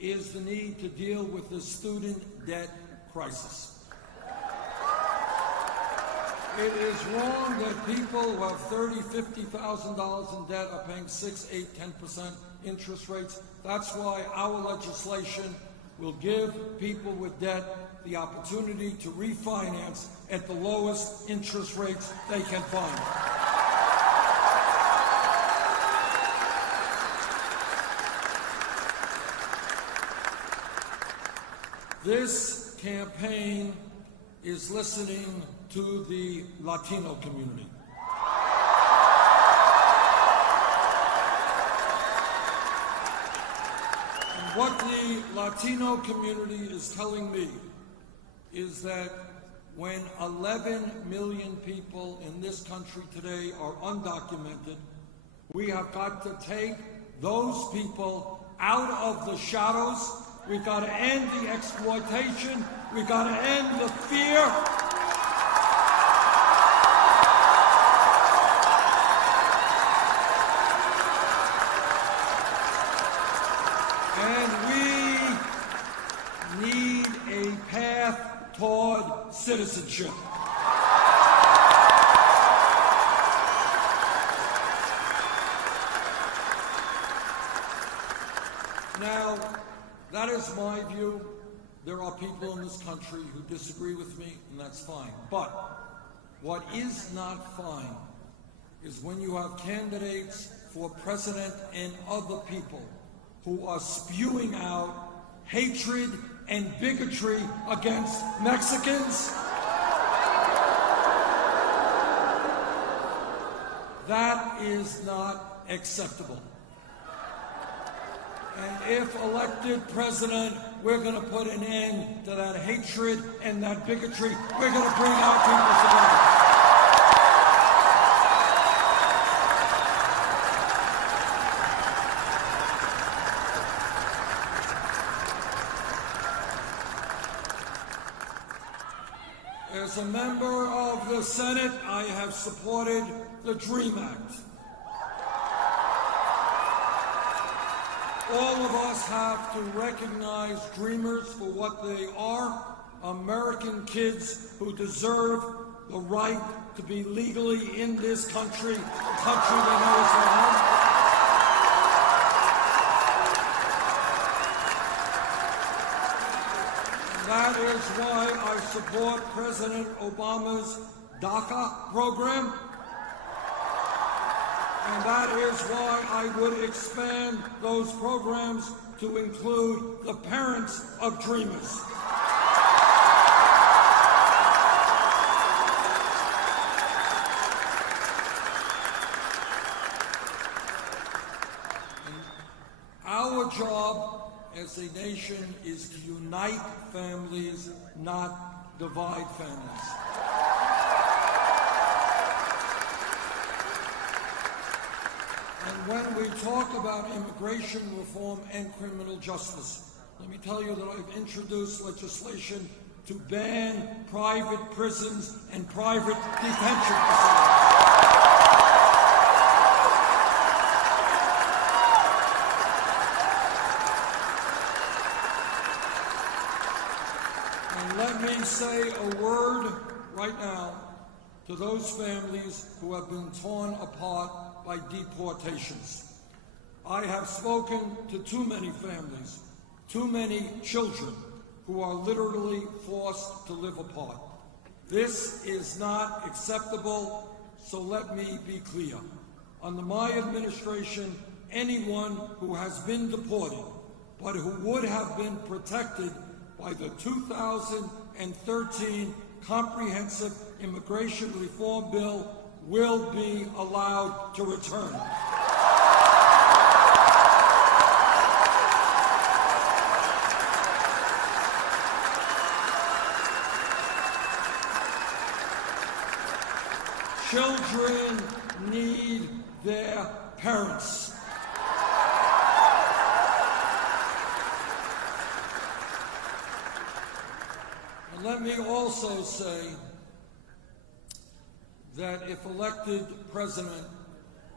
is the need to deal with the student debt crisis. It is wrong that people who have $30,000, $50,000 in debt are paying 6, 8, 10% interest rates. That's why our legislation will give people with debt the opportunity to refinance at the lowest interest rates they can find. This campaign is listening to the Latino community. And what the Latino community is telling me is that when 11 million people in this country today are undocumented, we have got to take those people out of the shadows. We've got to end the exploitation. We've got to end the fear. And we need a path toward citizenship. Now, that is my view. There are people in this country who disagree with me, and that's fine. But what is not fine is when you have candidates for president and other people who are spewing out hatred and bigotry against Mexicans. That is not acceptable. And if elected president, we're going to put an end to that hatred and that bigotry. We're going to bring our people together. As a member of the Senate, I have supported the DREAM Act. All of us have to recognize dreamers for what they are, American kids who deserve the right to be legally in this country, the country they know is their home. And that is why I support President Obama's DACA program. And that is why I would expand those programs to include the parents of dreamers. And our job as a nation is to unite families, not divide families. And when we talk about immigration reform and criminal justice, let me tell you that I've introduced legislation to ban private prisons and private detention facilities. And let me say a word right now to those families who have been torn apart by deportations. I have spoken to too many families, too many children who are literally forced to live apart. This is not acceptable, so let me be clear. Under my administration, anyone who has been deported, but who would have been protected by the 2013 Comprehensive Immigration Reform Bill will be allowed to return. Children need their parents. And let me also say that if elected president,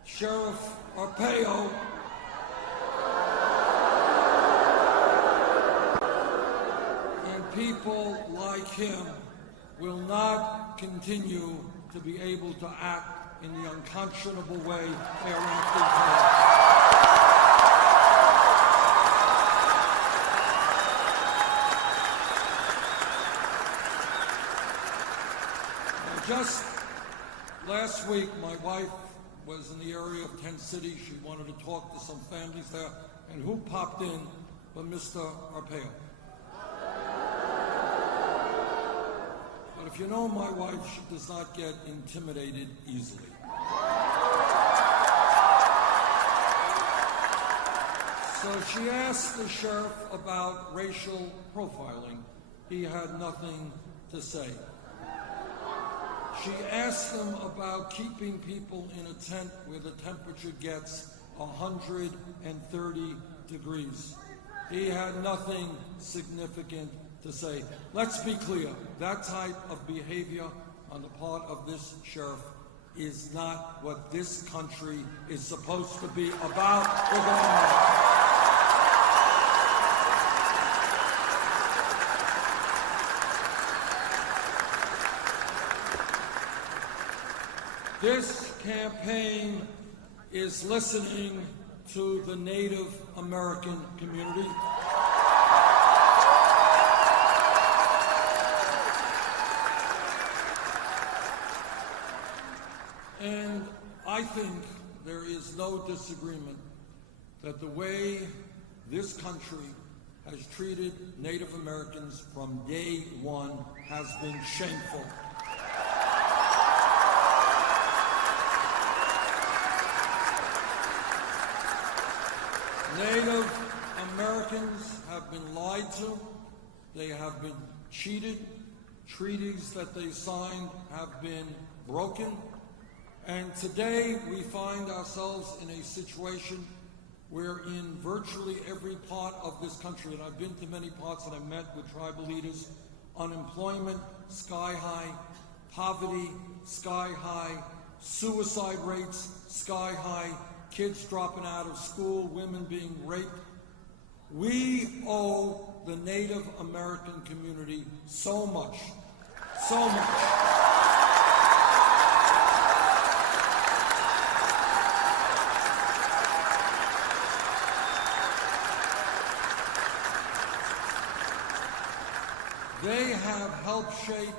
Sheriff Arpaio people like him will not continue to be able to act in the unconscionable way they are acting today. Just last week, my wife was in the area of Tent City. She wanted to talk to some families there. And who popped in but Mr. Arpaio? But if you know my wife, she does not get intimidated easily. So she asked the sheriff about racial profiling. He had nothing to say. She asked them about keeping people in a tent where the temperature gets 130 degrees. He had nothing significant to say. Let's be clear, that type of behavior on the part of this sheriff is not what this country is supposed to be about. This campaign is listening to the Native American community. And I think there is no disagreement that the way this country has treated Native Americans from day one has been shameful. Native Americans have been lied to, they have been cheated, treaties that they signed have been broken, and today we find ourselves in a situation where in virtually every part of this country, and I've been to many parts and I've met with tribal leaders, unemployment sky high, poverty sky high, suicide rates sky high, kids dropping out of school, women being raped. We owe the Native American community so much, so much. They have helped shape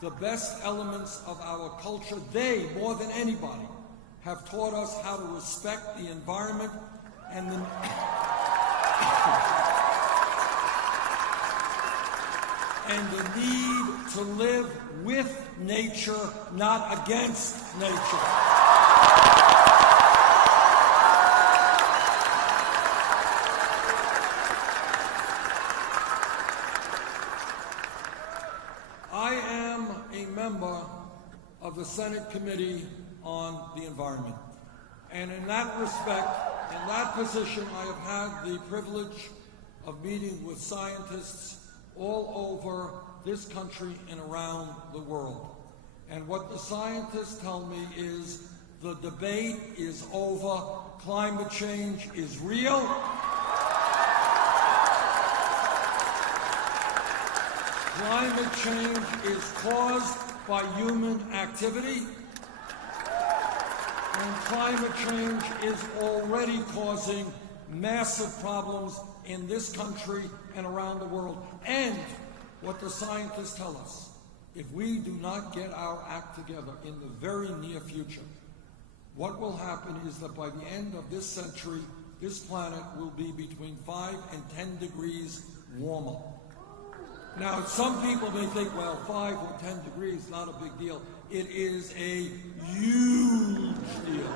the best elements of our culture. They, more than anybody, have taught us how to respect the environment and the need to live with nature, not against nature. I am a member of the Senate Committee on the Environment. And in that respect, in that position, I have had the privilege of meeting with scientists all over this country and around the world. And what the scientists tell me is the debate is over, climate change is real. Climate change is caused by human activity. And climate change is already causing massive problems in this country and around the world. And what the scientists tell us, if we do not get our act together in the very near future, what will happen is that by the end of this century, this planet will be between 5 and 10 degrees warmer. Now, some people may think, well, 5 or 10 degrees, not a big deal. It is a huge deal.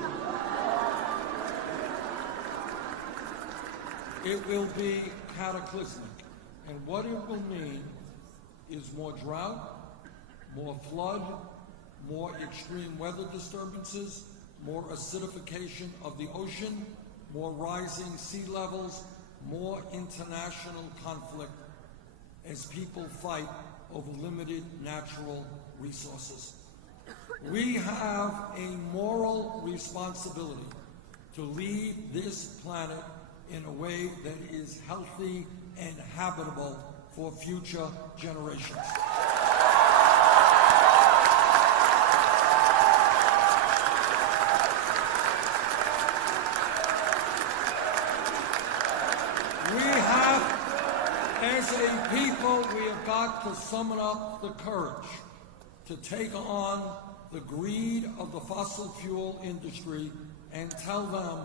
It will be cataclysmic. And what it will mean is more drought, more flood, more extreme weather disturbances, more acidification of the ocean, more rising sea levels, more international conflict as people fight over limited natural resources. We have a moral responsibility to leave this planet in a way that is healthy and habitable for future generations. As a people, we have got to summon up the courage to take on the greed of the fossil fuel industry and tell them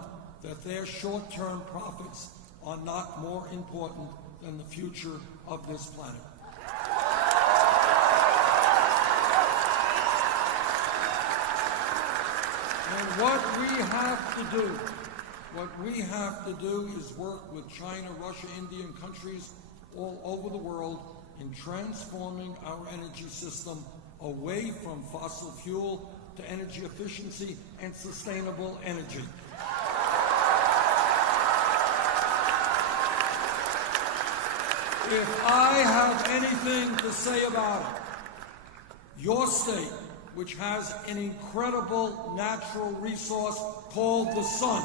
that their short-term profits are not more important than the future of this planet. And what we have to do is work with China, Russia, India, and countries all over the world in transforming our energy system away from fossil fuel to energy efficiency and sustainable energy. If I have anything to say about it, your state, which has an incredible natural resource called the sun,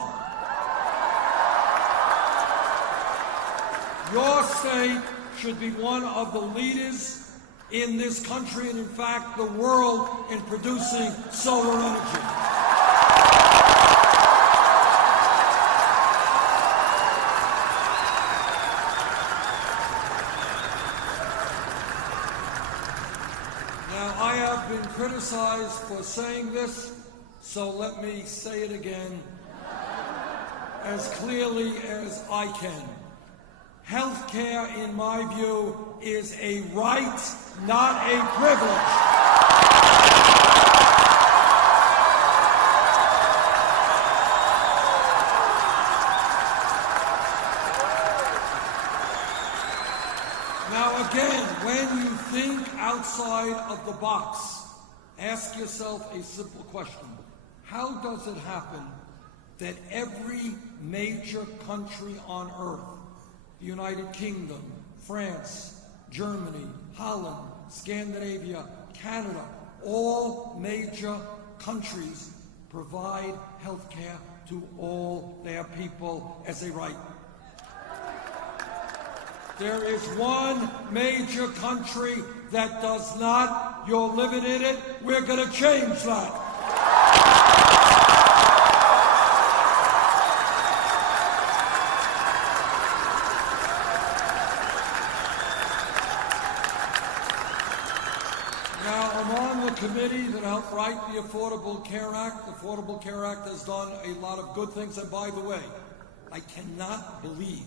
your state should be one of the leaders in this country and, in fact, the world in producing solar energy. Now, I have been criticized for saying this, so let me say it again as clearly as I can. Healthcare, in my view, is a right, not a privilege. Now again, when you think outside of the box, ask yourself a simple question. How does it happen that every major country on earth, the United Kingdom, France, Germany, Holland, Scandinavia, Canada, all major countries provide health care to all their people as a right? There is one major country that does not. You're living in it. We're going to change that. Now, I'm on the committee that helped write the Affordable Care Act. The Affordable Care Act has done a lot of good things. And by the way, I cannot believe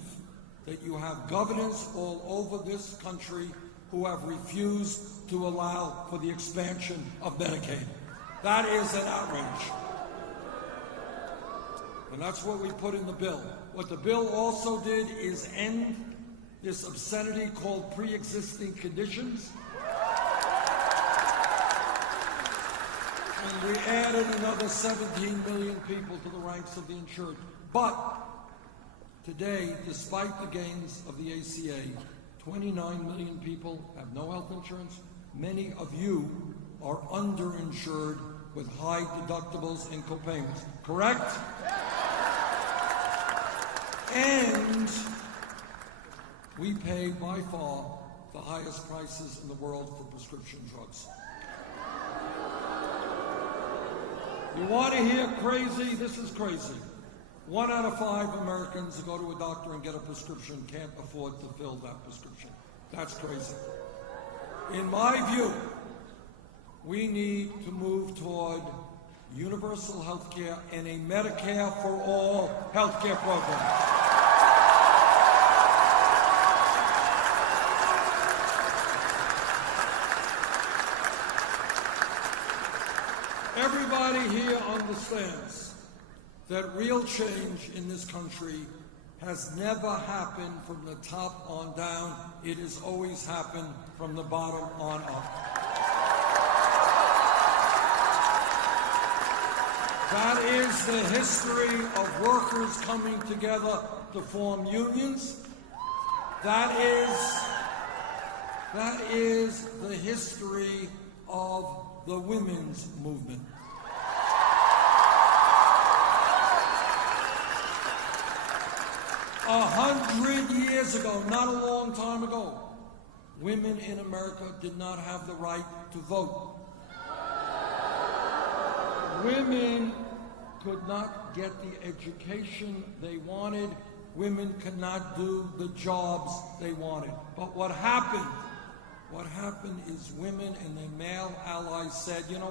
that you have governors all over this country who have refused to allow for the expansion of Medicaid. That is an outrage. And that's what we put in the bill. What the bill also did is end this obscenity called pre-existing conditions. And we added another 17 million people to the ranks of the insured. But today, despite the gains of the ACA, 29 million people have no health insurance. Many of you are underinsured with high deductibles and copayments, correct? And we pay by far the highest prices in the world for prescription drugs. You want to hear crazy? This is crazy. 1 out of 5 Americans who go to a doctor and get a prescription can't afford to fill that prescription. That's crazy. In my view, we need to move toward universal health care and a Medicare for all health care program. Everybody here understands that real change in this country has never happened from the top on down. It has always happened from the bottom on up. That is the history of workers coming together to form unions. That is the history of the women's movement. A 100 years ago, not a long time ago, women in America did not have the right to vote. Women could not get the education they wanted. Women could not do the jobs they wanted. But what happened is women and their male allies said, you know what?